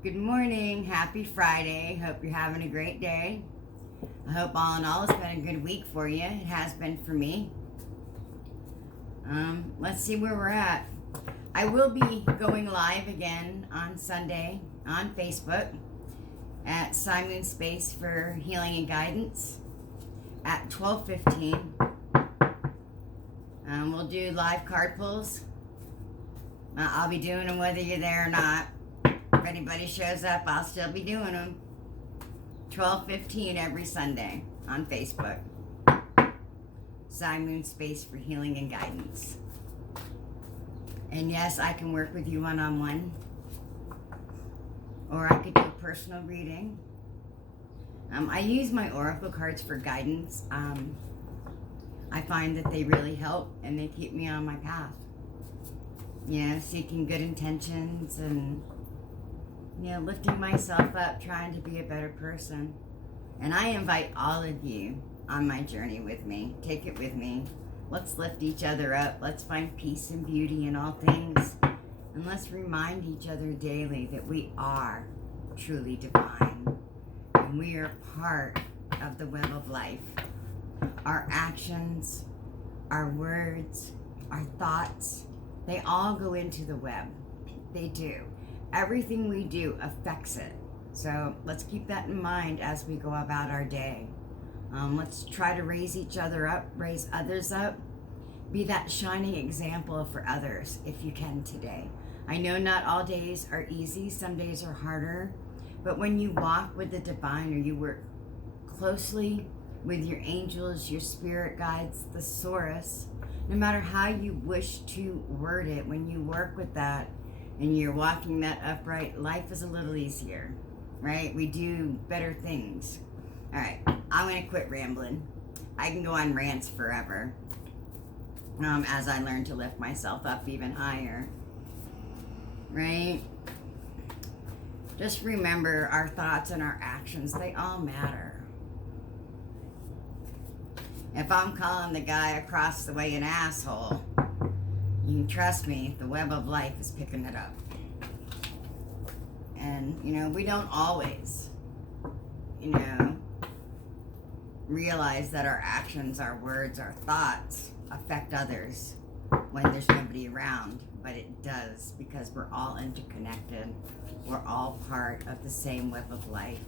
Good morning. Happy Friday. Hope you're having a great day. I hope all in all it's been a good week for you. It has been for me. Let's see where we're at. I will be going live again on Sunday on Facebook at Sighmoon Space for Healing and Guidance at 12:15. We'll do live card pulls. I'll be doing them whether you're there or not. If anybody shows up, I'll still be doing them. 12:15 every Sunday on Facebook. Sighmoon Space for Healing and Guidance. And yes, I can work with you one-on-one. Or I could do a personal reading. I use my oracle cards for guidance. I find that they really help and they keep me on my path. Seeking good intentions and lifting myself up, trying to be a better person. And I invite all of you on my journey with me. Take it with me. Let's lift each other up. Let's find peace and beauty in all things. And let's remind each other daily that we are truly divine. And we are part of the web of life. Our actions, our words, our thoughts, they all go into the web. They do. Everything we do affects it. So let's keep that in mind as we go about our day. Let's try to raise each other up, raise others up. Be that shining example for others if you can today. I know not all days are easy. Some days are harder. But when you walk with the divine or you work closely with your angels, your spirit guides, the source, no matter how you wish to word it, when you work with that and you're walking that upright, life is a little easier, right? We do better things. All right, I'm going to quit rambling. I can go on rants forever as I learn to lift myself up even higher, right? Just remember our thoughts and our actions, they all matter. If I'm calling the guy across the way an asshole, you can trust me, the web of life is picking it up. And, we don't always, realize that our actions, our words, our thoughts affect others when there's nobody around. But it does, because we're all interconnected. We're all part of the same web of life.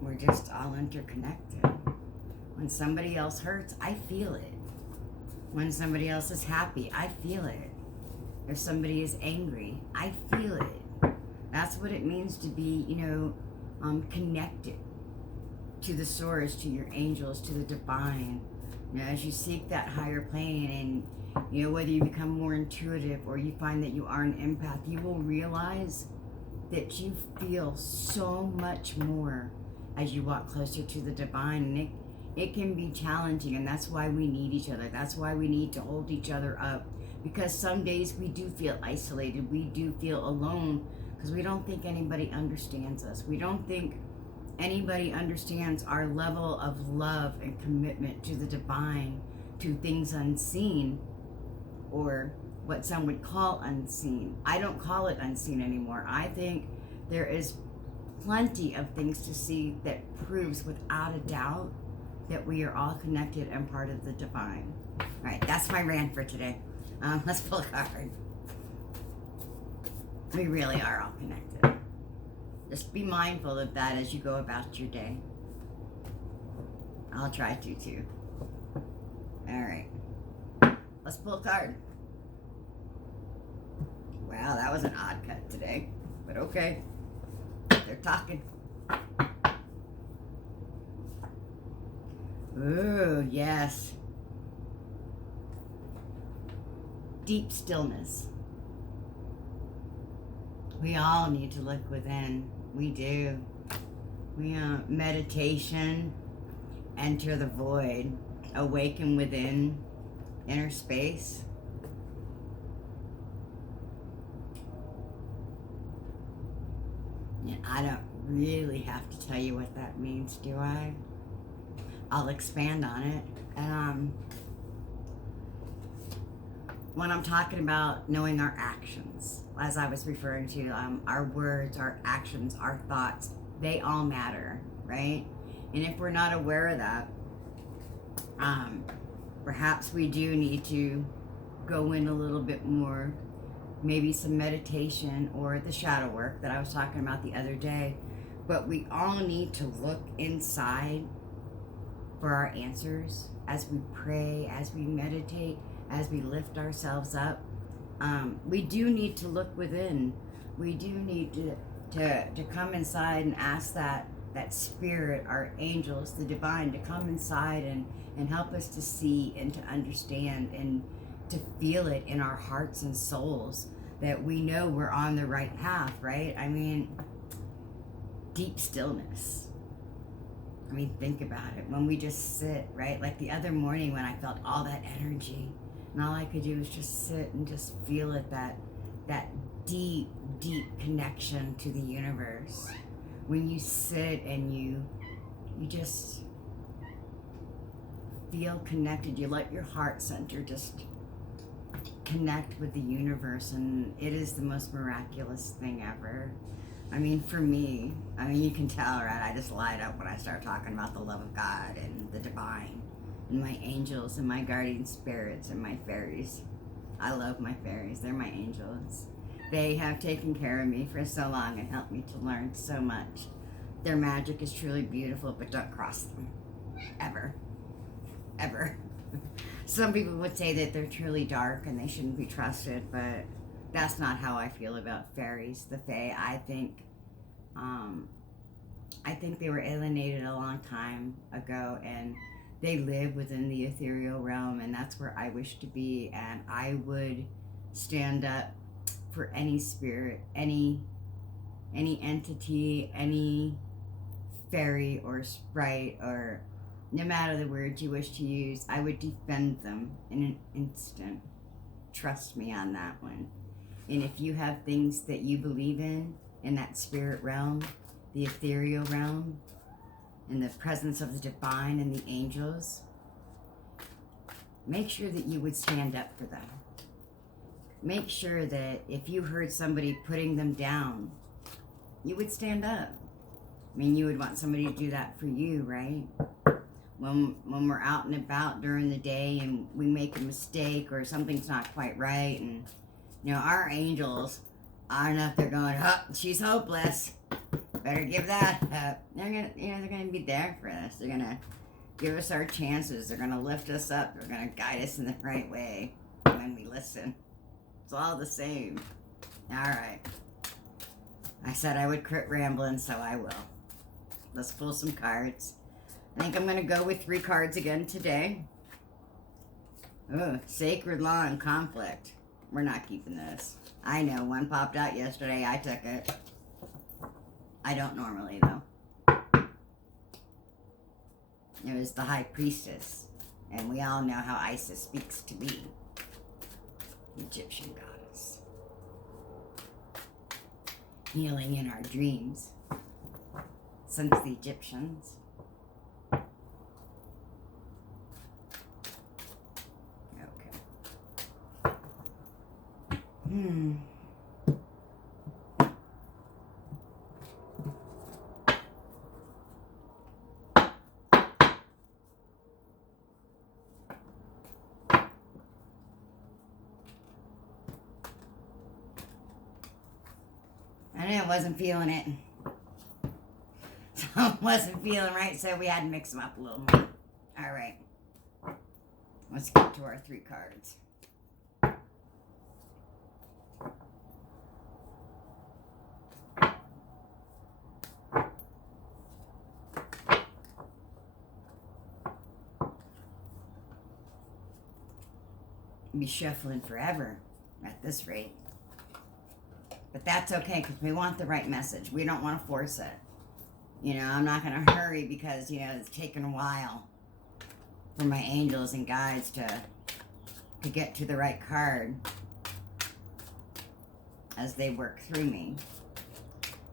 We're just all interconnected. When somebody else hurts, I feel it. When somebody else is happy, I feel it. If somebody is angry, I feel it. That's what it means to be, connected to the source, to your angels, to the divine. As you seek that higher plane and, whether you become more intuitive or you find that you are an empath, you will realize that you feel so much more as you walk closer to the divine. And it can be challenging, and that's why we need each other. That's why we need to hold each other up, because some days we do feel isolated. We do feel alone because we don't think anybody understands us. We don't think anybody understands our level of love and commitment to the divine, to things unseen, or what some would call unseen. I don't call it unseen anymore. I think there is plenty of things to see that proves without a doubt that we are all connected and part of the divine. All right, that's my rant for today. Let's pull a card. We really are all connected. Just be mindful of that as you go about your day. I'll try to too. All right, let's pull a card. Wow, that was an odd cut today, but okay. They're talking. Ooh, yes. Deep stillness. We all need to look within. We do. Meditation, enter the void, awaken within, inner space. Yeah, I don't really have to tell you what that means, do I? I'll expand on it. when I'm talking about knowing our actions, as I was referring to, our words, our actions, our thoughts, they all matter, right? And if we're not aware of that, perhaps we do need to go in a little bit more, maybe some meditation or the shadow work that I was talking about the other day. But we all need to look inside for our answers as we pray, as we meditate, as we lift ourselves up. We do need to look within. We do need to come inside and ask that spirit, our angels, the divine, to come inside and help us to see and to understand and to feel it in our hearts and souls, that we know we're on the right path, right? I mean, deep stillness. I mean, think about it. When we just sit, right? Like the other morning when I felt all that energy, and all I could do was just sit and just feel it, that deep, deep connection to the universe. When you sit and you just feel connected, you let your heart center just connect with the universe, and it is the most miraculous thing ever. I mean, for me, I mean, you can tell, right? I just light up when I start talking about the love of God and the divine and my angels and my guardian spirits and my fairies. I love my fairies. They're my angels. They have taken care of me for so long and helped me to learn so much. Their magic is truly beautiful, but don't cross them. Ever. Ever. Some people would say that they're truly dark and they shouldn't be trusted, but that's not how I feel about fairies, the fae. I think they were alienated a long time ago, and they live within the ethereal realm, and that's where I wish to be. And I would stand up for any spirit, any entity, any fairy or sprite, or no matter the words you wish to use. I would defend them in an instant. Trust me on that one. And if you have things that you believe in that spirit realm, the ethereal realm, in the presence of the divine and the angels, make sure that you would stand up for them. Make sure that if you heard somebody putting them down, you would stand up. I mean, you would want somebody to do that for you, right? When we're out and about during the day and we make a mistake or something's not quite right, and our angels, I don't know if they're going, oh, she's hopeless, better give that up. They're gonna be there for us. They're gonna give us our chances. They're gonna lift us up. They're gonna guide us in the right way when we listen. It's all the same. All right. I said I would quit rambling, so I will. Let's pull some cards. I think I'm gonna go with 3 cards again today. Oh, Sacred Law and Conflict. We're not keeping this. I know, one popped out yesterday. I took it. I don't normally, though. It was the High Priestess. And we all know how Isis speaks to be. Egyptian goddess. Healing in our dreams. Since the Egyptians. I knew I wasn't feeling it. So I wasn't feeling right, so we had to mix them up a little more. All right. Let's get to our 3 cards. Be shuffling forever at this rate. But that's okay, because we want the right message. We don't want to force it. I'm not going to hurry because, it's taken a while for my angels and guides to get to the right card as they work through me.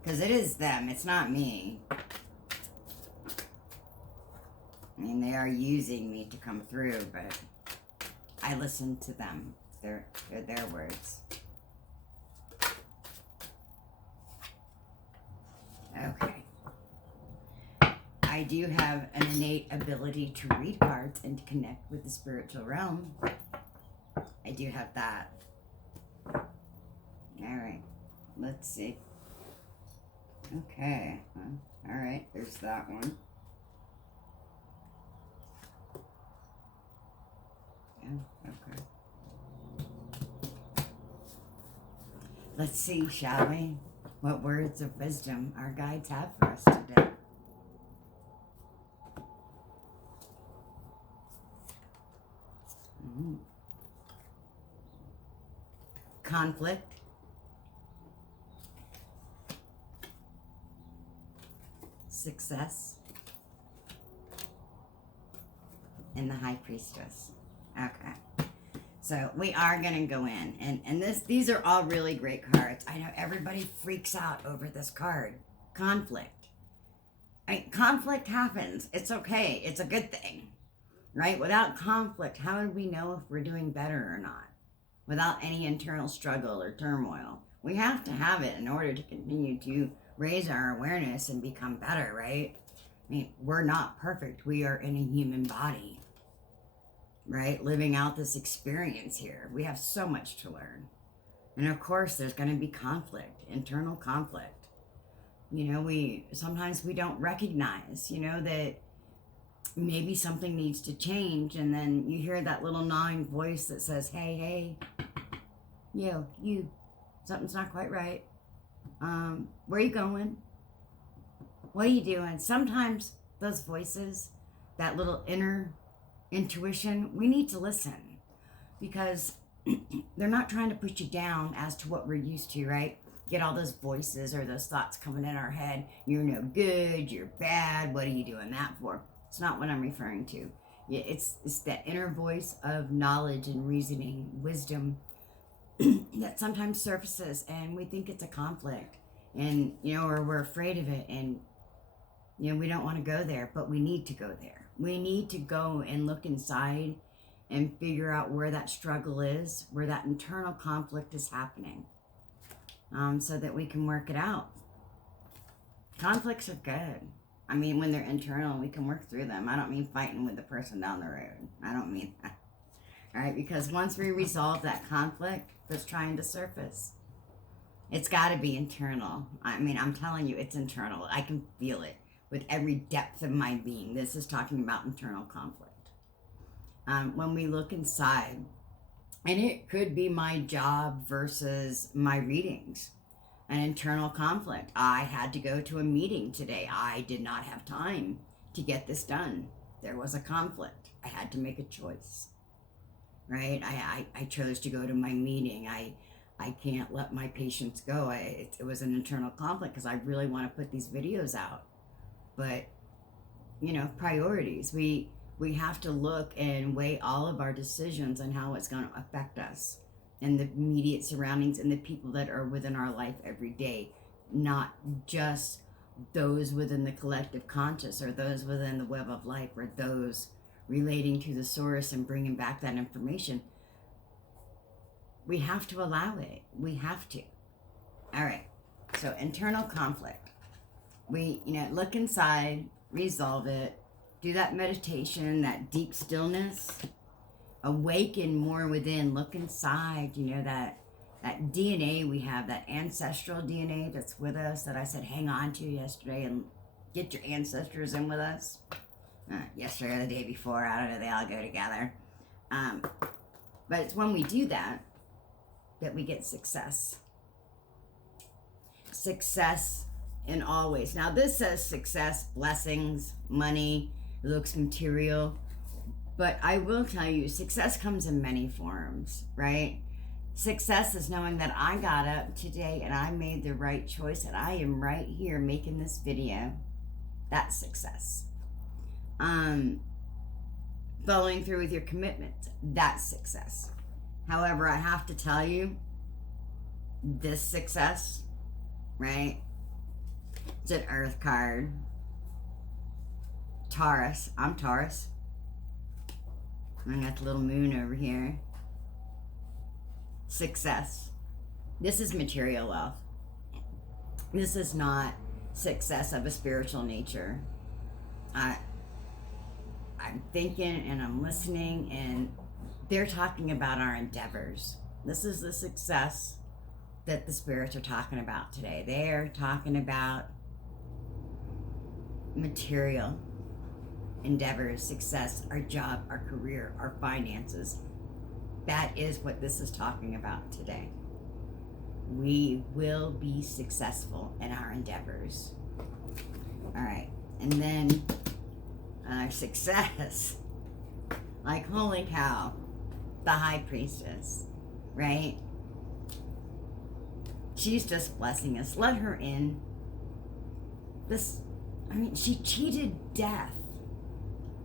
Because it is them, it's not me. I mean, they are using me to come through, but I listen to them. They're their words. Okay. I do have an innate ability to read cards and to connect with the spiritual realm. I do have that. All right. Let's see. Okay. All right. There's that one. Yeah. Okay. Let's see, shall we? What words of wisdom our guides have for us today. Conflict. Success. And the High Priestess. Okay. So we are going to go in. And these are all really great cards. I know everybody freaks out over this card. Conflict. Conflict happens. It's okay. It's a good thing. Right? Without conflict, how would we know if we're doing better or not? Without any internal struggle or turmoil. We have to have it in order to continue to raise our awareness and become better, right? I mean, we're not perfect. We are in a human body, right? Living out this experience here. We have so much to learn. And of course, there's going to be conflict, internal conflict. You know, sometimes we don't recognize, that maybe something needs to change, and then you hear that little gnawing voice that says, hey, you, something's not quite right. Where are you going? What are you doing? Sometimes those voices, that little inner intuition, we need to listen, because they're not trying to put you down as to what we're used to, right? Get all those voices or those thoughts coming in our head. You're no good, you're bad, what are you doing that for? It's not what I'm referring to. Yeah, it's that inner voice of knowledge and reasoning, wisdom that sometimes surfaces, and we think it's a conflict, and or we're afraid of it, and we don't want to go there, but we need to go there. We need to go and look inside and figure out where that struggle is, where that internal conflict is happening, so that we can work it out. Conflicts are good. I mean, when they're internal, we can work through them. I don't mean fighting with the person down the road. I don't mean that. All right, because once we resolve that conflict that's trying to surface, it's got to be internal. I mean, I'm telling you, it's internal. I can feel it with every depth of my being. This is talking about internal conflict. When we look inside, and it could be my job versus my readings. An internal conflict. I had to go to a meeting today. I did not have time to get this done. There was a conflict. I had to make a choice, right? I chose to go to my meeting. I can't let my patients go. It was an internal conflict because I really want to put these videos out. But, priorities. We have to look and weigh all of our decisions and how it's going to affect us and the immediate surroundings and the people that are within our life every day, not just those within the collective conscious or those within the web of life or those relating to the source and bringing back that information. We have to allow it. We have to. All right. So internal conflict. We, look inside, resolve it, do that meditation, that deep stillness, awaken more within, look inside, that DNA we have, that ancestral DNA that's with us that I said hang on to yesterday and get your ancestors in with us. Yesterday or the day before, I don't know, they all go together. But it's when we do that we get success. Success in all ways. Now this says success, blessings, money, looks material. But I will tell you, success comes in many forms, right? Success is knowing that I got up today and I made the right choice and I am right here making this video. That's success. Following through with your commitments, that's success. However, I have to tell you, this success, right? It's an Earth card. Taurus. I'm Taurus. I got the little moon over here. success. This is material wealth. This is not success of a spiritual nature. I'm thinking and I'm listening, and they're talking about our endeavors. This is the success that the spirits are talking about today. They're talking about material endeavors, success, our job, our career, our finances. That is what this is talking about today. We will be successful in our endeavors. All right, and then our success, like holy cow, the High Priestess, right? She's just blessing us. Let her in. She cheated death,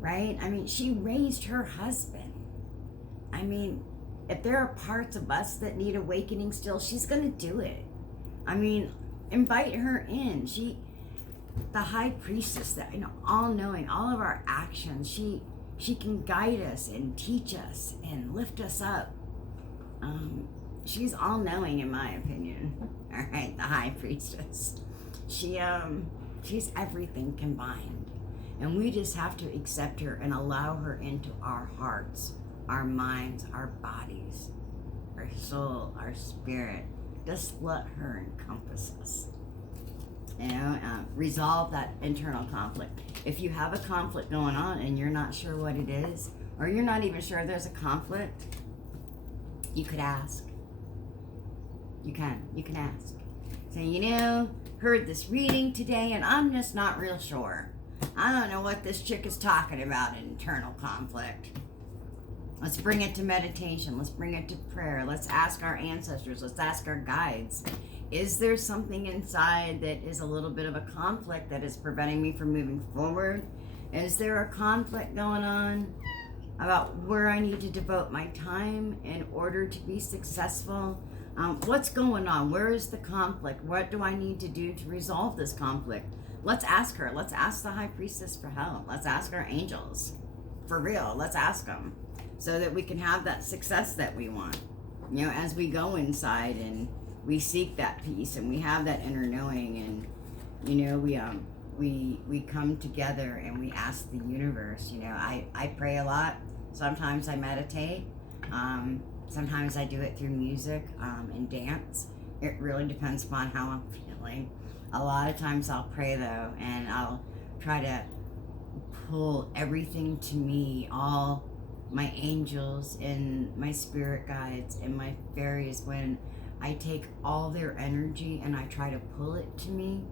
right? She raised her husband. If there are parts of us that need awakening still, she's going to do it. Invite her in. The High Priestess, that all knowing, all of our actions, she can guide us and teach us and lift us up. She's all knowing, in my opinion. All right, the High Priestess. She's everything combined, and we just have to accept her and allow her into our hearts, our minds, our bodies, our soul, our spirit. Just let her encompass us. Resolve that internal conflict. If you have a conflict going on and you're not sure what it is, or you're not even sure there's a conflict, you could ask. You can ask. Say, heard this reading today and I'm just not real sure. I don't know what this chick is talking about, internal conflict. Let's bring it to meditation. Let's bring it to prayer. Let's ask our ancestors. Let's ask our guides. Is there something inside that is a little bit of a conflict that is preventing me from moving forward? Is there a conflict going on about where I need to devote my time in order to be successful? What's going on? Where is the conflict? What do I need to do to resolve this conflict? Let's ask her. Let's ask the High Priestess for help. Let's ask our angels. For real, let's ask them so that we can have that success that we want. As we go inside and we seek that peace and we have that inner knowing, and we come together and we ask the universe. I pray a lot. Sometimes I meditate. Sometimes I do it through music and dance. It really depends upon how I'm feeling. A lot of times I'll pray though, and I'll try to pull everything to me, all my angels and my spirit guides and my fairies, when I take all their energy and I try to pull it to me,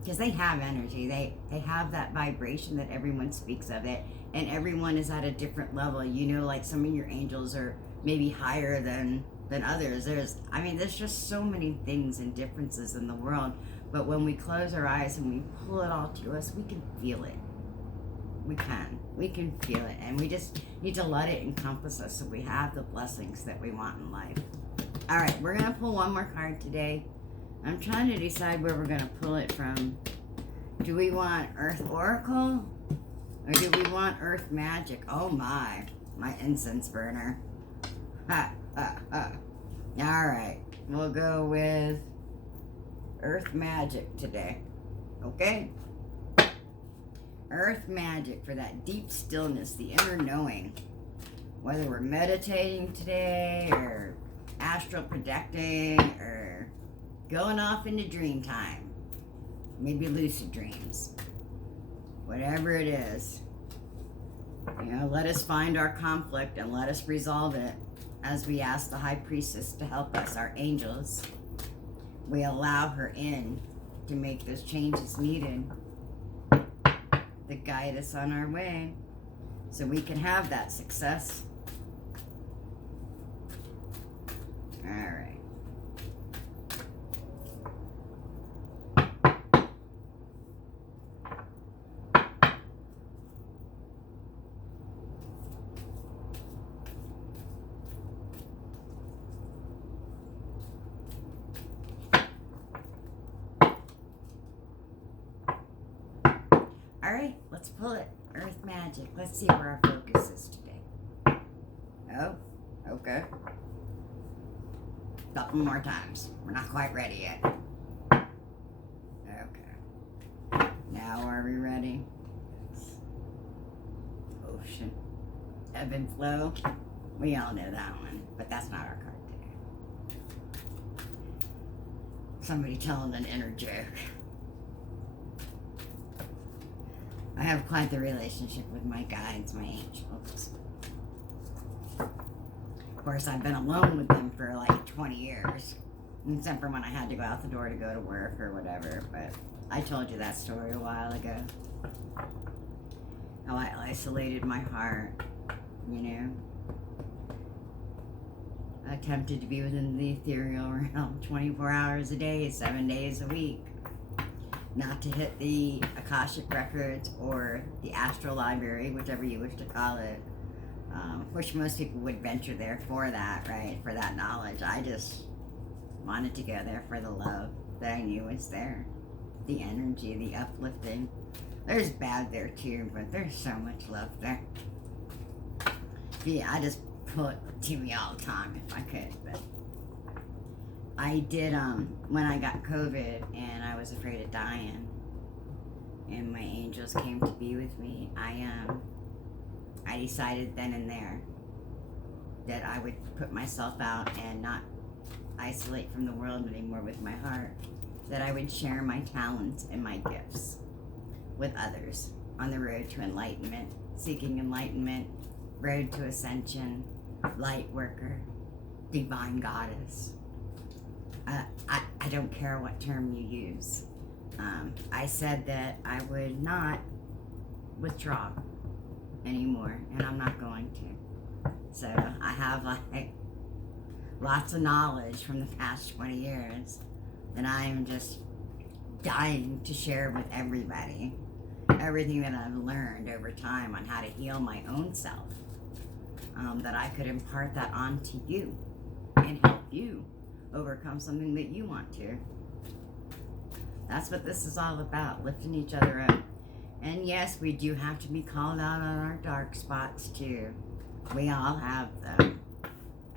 because they have energy. They have that vibration that everyone speaks of it, and everyone is at a different level. Like some of your angels are maybe higher than others. There's just so many things and differences in the world, but when we close our eyes and we pull it all to us, we can feel it. We can feel it, and we just need to let it encompass us so we have the blessings that we want in life. All right, we're gonna pull one more card today. I'm trying to decide where we're gonna pull it from. Do we want Earth Oracle, or do we want Earth Magic? Oh my incense burner. Ha, ha, ha. All right, we'll go with Earth Magic today. Okay? Earth Magic for that deep stillness, the inner knowing. Whether we're meditating today, or astral projecting, or going off into dream time. Maybe lucid dreams. Whatever it is. Let us find our conflict and let us resolve it as we ask the High Priestess to help us, our angels. We allow her in to make those changes needed to guide us on our way so we can have that success. All right. All right, let's pull it. Earth Magic. Let's see where our focus is today. Oh, okay. Couple more times. We're not quite ready yet. Okay. Now are we ready? Ocean. Ebb and flow. We all know that one, but that's not our card today. Somebody telling an inner joke. I have quite the relationship with my guides, my angels. Of course, I've been alone with them for like 20 years. Except for when I had to go out the door to go to work or whatever. But I told you that story a while ago. How I isolated my heart, you know. I attempted to be within the ethereal realm 24 hours a day, 7 days a week. Not to hit the Akashic records or the astral library, whichever you wish to call it. Which most people would venture there for that, right? For that knowledge. I just wanted to go there for the love that I knew was there. The energy, the uplifting. There's bad there too, but there's so much love there. Yeah, I just pull it to me all the time if I could, but I did, when I got COVID and I was afraid of dying and my angels came to be with me, I decided then and there that I would put myself out and not isolate from the world anymore with my heart, that I would share my talents and my gifts with others on the road to enlightenment, seeking enlightenment, road to ascension, light worker, divine goddess. I don't care what term you use. I said that I would not withdraw anymore, and I'm not going to. So I have like lots of knowledge from the past 20 years that I am just dying to share with everybody. Everything that I've learned over time on how to heal my own self, that I could impart that on to you and help you overcome something that you want to. That's what this is all about, lifting each other up. And yes, we do have to be called out on our dark spots too. We all have them.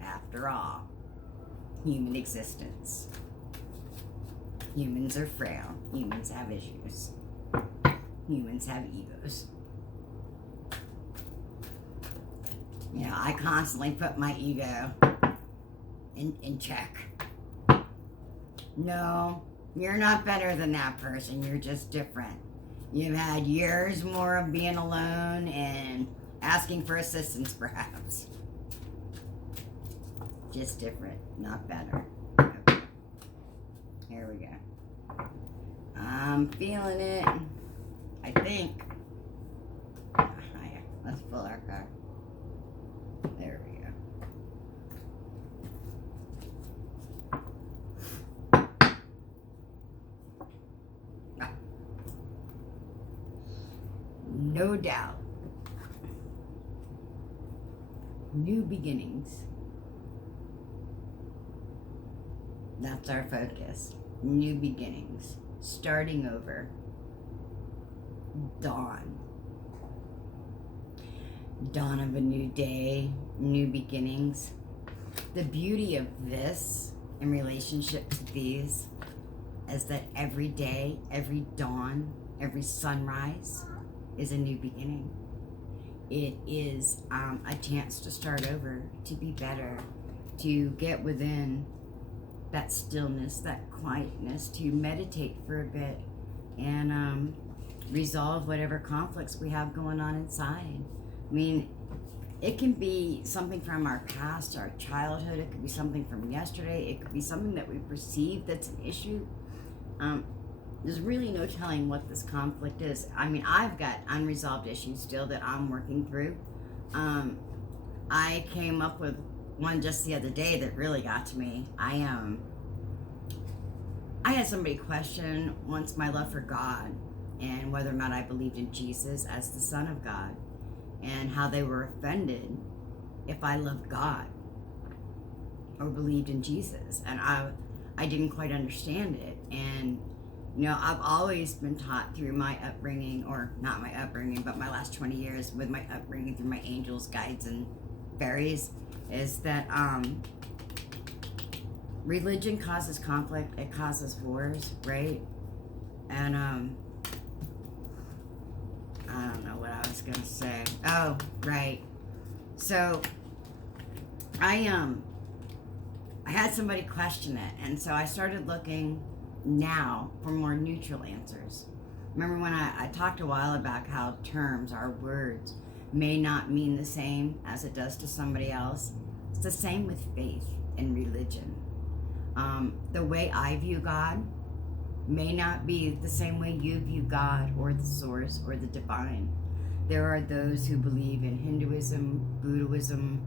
After all, human existence. Humans are frail. Humans have issues. Humans have egos. You know, I constantly put my ego in check. No, you're not better than that person. You're just different. You've had years more of being alone and asking for assistance, perhaps. Just different, not better. Okay. Here we go. I'm feeling it. I think. Let's pull our card. There we go. No doubt. New beginnings. That's our focus. New beginnings. Starting over. Dawn. Dawn of a new day. New beginnings. The beauty of this in relationship to these is that every day, every dawn, every sunrise is a new beginning. It is a chance to start over, to be better, to get within that stillness, that quietness, to meditate for a bit and resolve whatever conflicts we have going on inside. I mean, it can be something from our past, our childhood. It could be something from yesterday. It could be something that we perceive that's an issue. There's really no telling what this conflict is. I mean, I've got unresolved issues still that I'm working through. I came up with one just the other day that really got to me. I had somebody question once my love for God and whether or not I believed in Jesus as the Son of God, and how they were offended if I loved God or believed in Jesus. And I didn't quite understand it. And you know, I've always been taught through my upbringing, or not my upbringing, but my last 20 years with my upbringing through my angels, guides, and fairies, is that religion causes conflict, it causes wars, right? And I don't know what I was gonna say. Oh, right. So I had somebody question it, and so I started looking now for more neutral answers. Remember when I talked a while about how terms, our words, may not mean the same as it does to somebody else? It's the same with faith and religion. The way I view God may not be the same way you view God or the source or the divine. There are those who believe in Hinduism, Buddhism,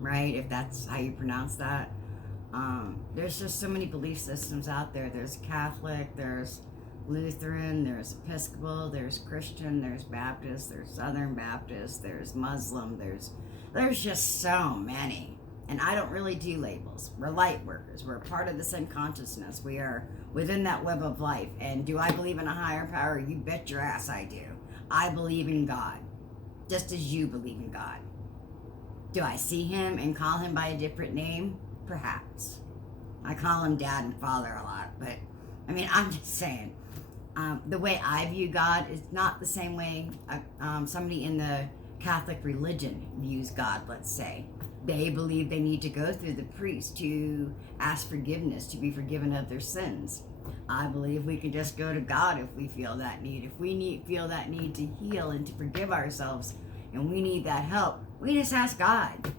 right? If that's how you pronounce that. There's just so many belief systems out there. There's Catholic, there's Lutheran, there's Episcopal, there's Christian, there's Baptist, there's Southern Baptist, there's Muslim, there's just so many. And I don't really do labels. We're light workers. We're part of the same consciousness. We are within that web of life. And do I believe in a higher power? You bet your ass I do. I believe in God, just as you believe in God. Do I see him and call him by a different name? Perhaps. I call him Dad and Father a lot, but I mean, I'm just saying. The way I view God is not the same way somebody in the Catholic religion views God, let's say. They believe they need to go through the priest to ask forgiveness, to be forgiven of their sins. I believe we can just go to God if we feel that need. If we feel that need to heal and to forgive ourselves, and we need that help, we just ask God.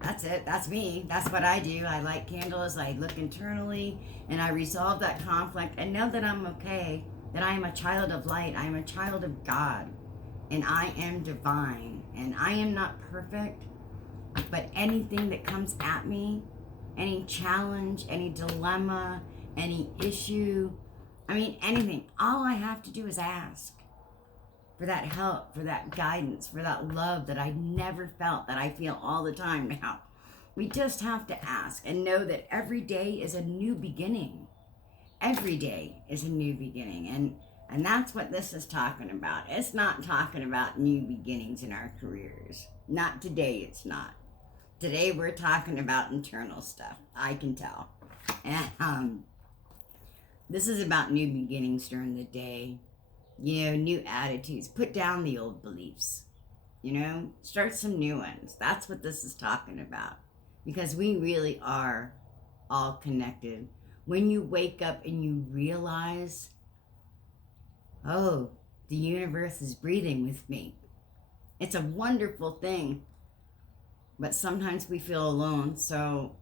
That's it. That's me. That's what I do. I light candles. I look internally, and I resolve that conflict and know that I'm okay, that I am a child of light. I am a child of God, and I am divine, and I am not perfect. But anything that comes at me, any challenge, any dilemma, any issue, I mean, anything, all I have to do is ask for that help, for that guidance, for that love that I never felt, that I feel all the time now. We just have to ask and know that every day is a new beginning. Every day is a new beginning. And that's what this is talking about. It's not talking about new beginnings in our careers. Not today, it's not. Today we're talking about internal stuff. I can tell. And this is about new beginnings during the day. You know, new attitudes. Put down the old beliefs. You know, start some new ones. That's what this is talking about. Because we really are all connected. When you wake up and you realize, oh, the universe is breathing with me. It's a wonderful thing. But sometimes we feel alone, so,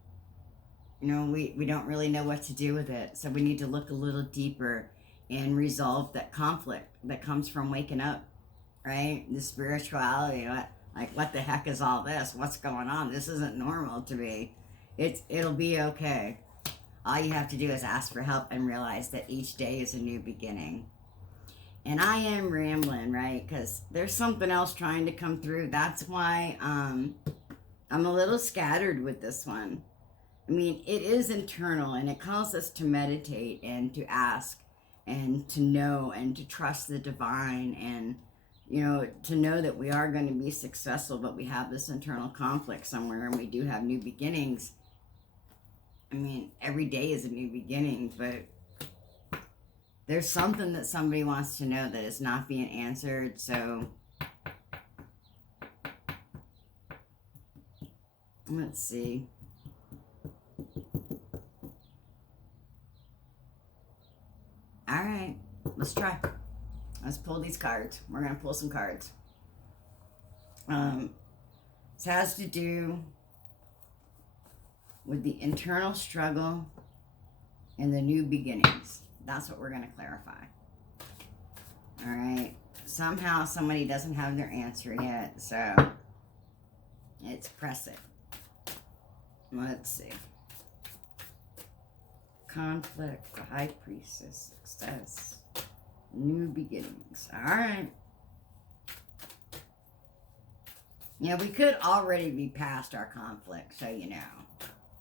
you know, we don't really know what to do with it. So we need to look a little deeper and resolve that conflict that comes from waking up, right? The spirituality, like what the heck is all this? What's going on? This isn't normal to me. It'll be okay. All you have to do is ask for help and realize that each day is a new beginning. And I am rambling, right? Because there's something else trying to come through. That's why I'm a little scattered with this one. I mean, it is internal, and it calls us to meditate and to ask and to know and to trust the divine, and, you know, to know that we are going to be successful, but we have this internal conflict somewhere, and we do have new beginnings. I mean, every day is a new beginning, but there's something that somebody wants to know that is not being answered, so let's see. All right, let's try. Let's pull these cards. We're going to pull some cards. This has to do with the internal struggle and the new beginnings. That's what we're going to clarify. All right. Somehow somebody doesn't have their answer yet, so it's press it. Let's see. Conflict, the High Priestess, success, new beginnings. All right. Yeah, we could already be past our conflict, so you know.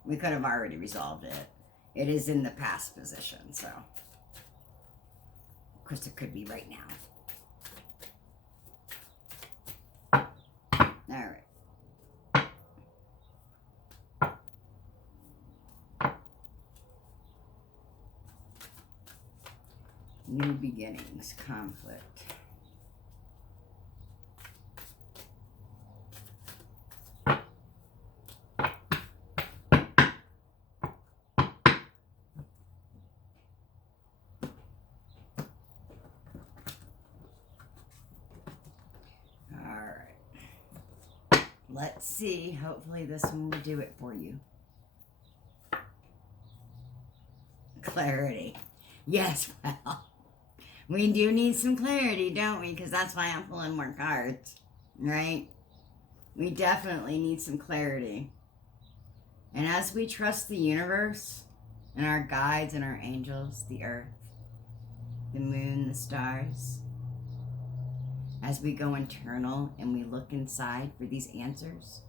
We could have already resolved it. It is in the past position, so. Of course, it could be right now. All right. New beginnings, conflict. Let's see. Hopefully this one will do it for you. Clarity. Yes, well, we do need some clarity, don't we? Because that's why I'm pulling more cards, right? We definitely need some clarity. And as we trust the universe and our guides and our angels, the earth, the moon, the stars, as we go internal and we look inside for these answers,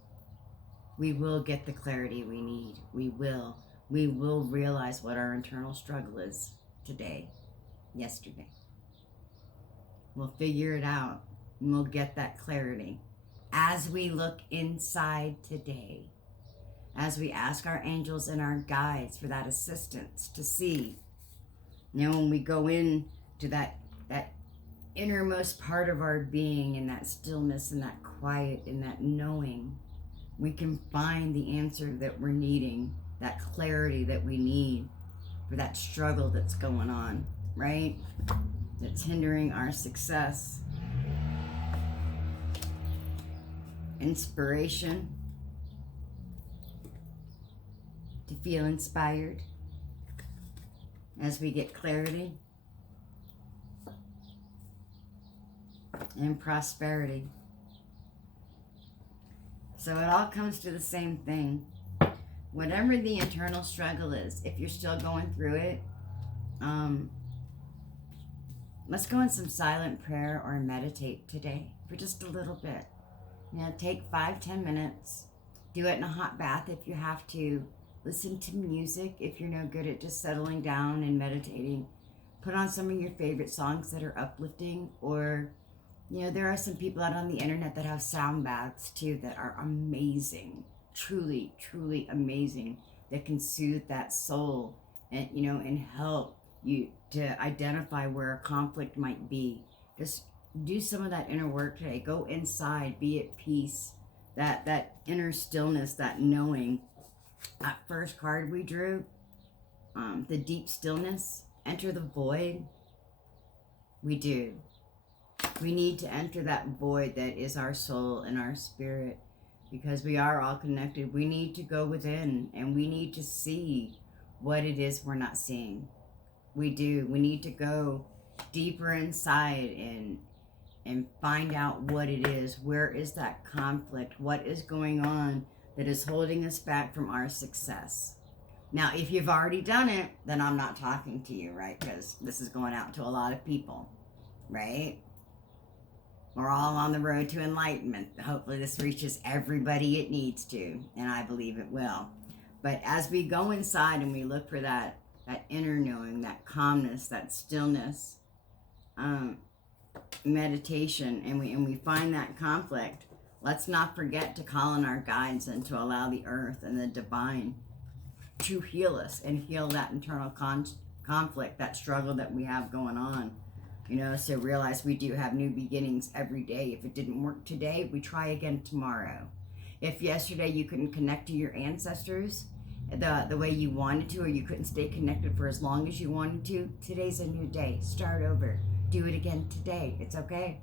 we will get the clarity we need. We will realize what our internal struggle is today, yesterday. We'll figure it out and we'll get that clarity as we look inside today, as we ask our angels and our guides for that assistance to see. You know, when we go into that innermost part of our being, and that stillness and that quiet and that knowing, we can find the answer that we're needing, that clarity that we need for that struggle that's going on, right? That's hindering our success. Inspiration. To feel inspired as we get clarity. And prosperity. So it all comes to the same thing. Whatever the internal struggle is, if you're still going through it, let's go in some silent prayer or meditate today for just a little bit. You know, take 5-10 minutes. Do it in a hot bath if you have to. Listen to music if you're no good at just settling down and meditating. Put on some of your favorite songs that are uplifting, or you know, there are some people out on the internet that have sound baths too that are amazing, truly, truly amazing, that can soothe that soul and, you know, and help you to identify where a conflict might be. Just do some of that inner work today. Go inside, be at peace, that inner stillness, that knowing. That first card we drew, the deep stillness, enter the void. We do. We need to enter that void that is our soul and our spirit, because we are all connected. We need to go within and we need to see what it is we're not seeing. We do. We need to go deeper inside and find out what it is. Where is that conflict? What is going on that is holding us back from our success? Now, if you've already done it, then I'm not talking to you, right? Because this is going out to a lot of people, right? We're all on the road to enlightenment. Hopefully this reaches everybody it needs to, and I believe it will. But as we go inside and we look for that inner knowing, that calmness, that stillness, meditation, and we find that conflict, let's not forget to call on our guides and to allow the earth and the divine to heal us and heal that internal conflict, that struggle that we have going on. You know, so realize we do have new beginnings every day. If it didn't work today, we try again tomorrow. If yesterday you couldn't connect to your ancestors the way you wanted to, or you couldn't stay connected for as long as you wanted to, today's a new day. Start over. Do it again today. It's okay.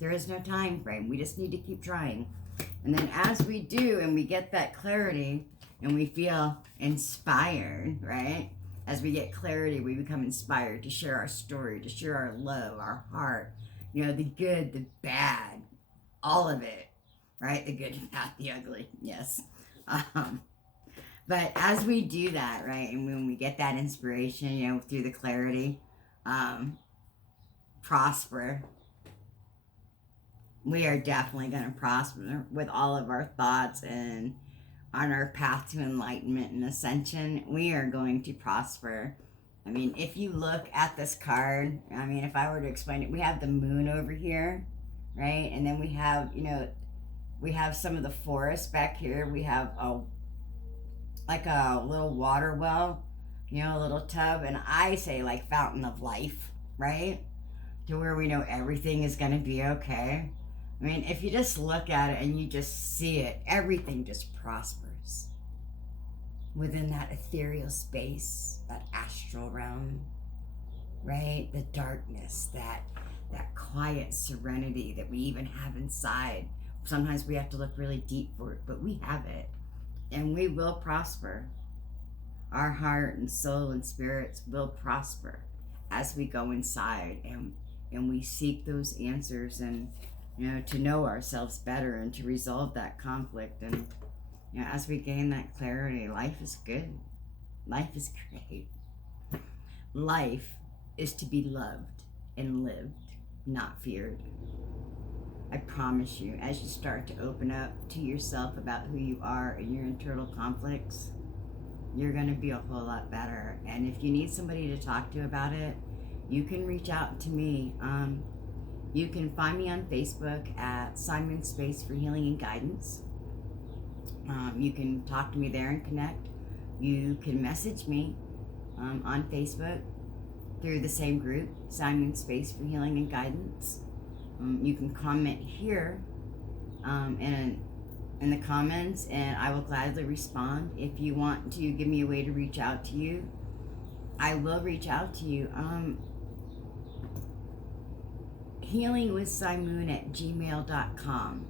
There is no time frame. We just need to keep trying. And then as we do and we get that clarity and we feel inspired, right? As we get clarity, we become inspired to share our story, to share our love, our heart, you know, the good, the bad, all of it, right? The good, the bad, the ugly, yes. But as we do that, right, and when we get that inspiration, you know, through the clarity, prosper. We are definitely going to prosper with all of our thoughts and on our path to enlightenment and ascension. We are going to prosper. I mean, if you look at this card, I mean, if I were to explain it, we have the moon over here, right? And then we have, you know, we have some of the forest back here. We have like a little water well, you know, a little tub. And I say like fountain of life, right? To where we know everything is going to be okay. I mean, if you just look at it and you just see it, everything just prospers within that ethereal space, that astral realm, right? The darkness, that quiet serenity that we even have inside. Sometimes we have to look really deep for it, but we have it, and we will prosper. Our heart and soul and spirits will prosper as we go inside and we seek those answers, and to know ourselves better and to resolve that conflict. And as we gain that clarity, life is good. Life is great. Life is to be loved and lived, not feared. I promise you, as you start to open up to yourself about who you are and your internal conflicts, you're going to be a whole lot better. And if you need somebody to talk to about it, you can reach out to me. You can find me on Facebook at Sighmoon Space for Healing and Guidance. You can talk to me there and connect. You can message me on Facebook through the same group, Sighmoon Space for Healing and Guidance. You can comment here in the comments, and I will gladly respond. If you want to give me a way to reach out to you, I will reach out to you. Healingwithsighmoon@gmail.com.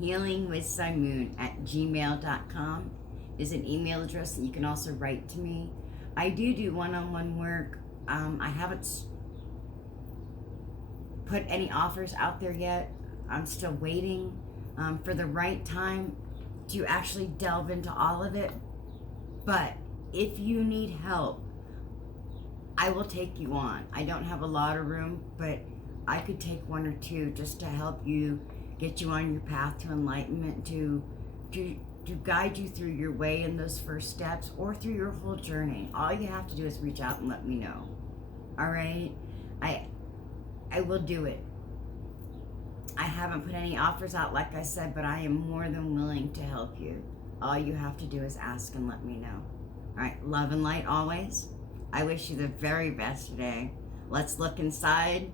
Healingwithsighmoon@gmail.com is an email address that you can also write to me. I do one-on-one work. I haven't put any offers out there yet. I'm still waiting for the right time to actually delve into all of it. But if you need help, I will take you on. I don't have a lot of room, but I could take one or two just to help you, get you on your path to enlightenment, to guide you through your way in those first steps or through your whole journey. All you have to do is reach out and let me know. All right? I will do it. I haven't put any offers out, like I said, but I am more than willing to help you. All you have to do is ask and let me know. All right, love and light always. I wish you the very best today. Let's look inside.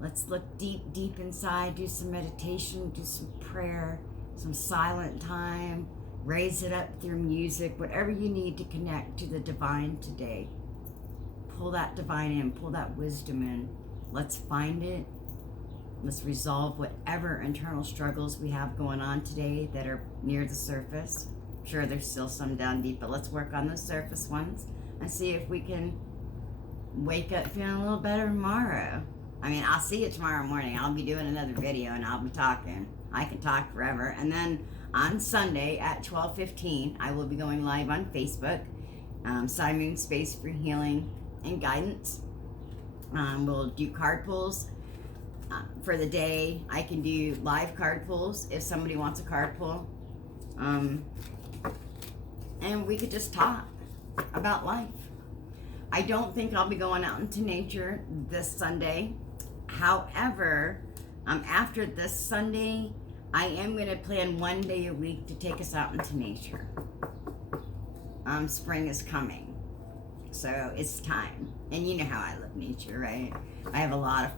Let's look deep, deep inside. Do some meditation, do some prayer, some silent time. Raise it up through music, whatever you need to connect to the divine today. Pull that divine in, pull that wisdom in. Let's find it. Let's resolve whatever internal struggles we have going on today that are near the surface. Sure, there's still some down deep, but let's work on the surface ones and see if we can wake up feeling a little better tomorrow. I mean, I'll see you tomorrow morning. I'll be doing another video and I'll be talking. I can talk forever. And then on Sunday at 12:15, I will be going live on Facebook. Sighmoon Space for Healing and Guidance. We'll do card pulls for the day. I can do live card pulls if somebody wants a card pull. And we could just talk about life. I don't think I'll be going out into nature this Sunday. However, after this Sunday, I am going to plan one day a week to take us out into nature. Spring is coming, so it's time. And you know how I love nature, right? I have a lot of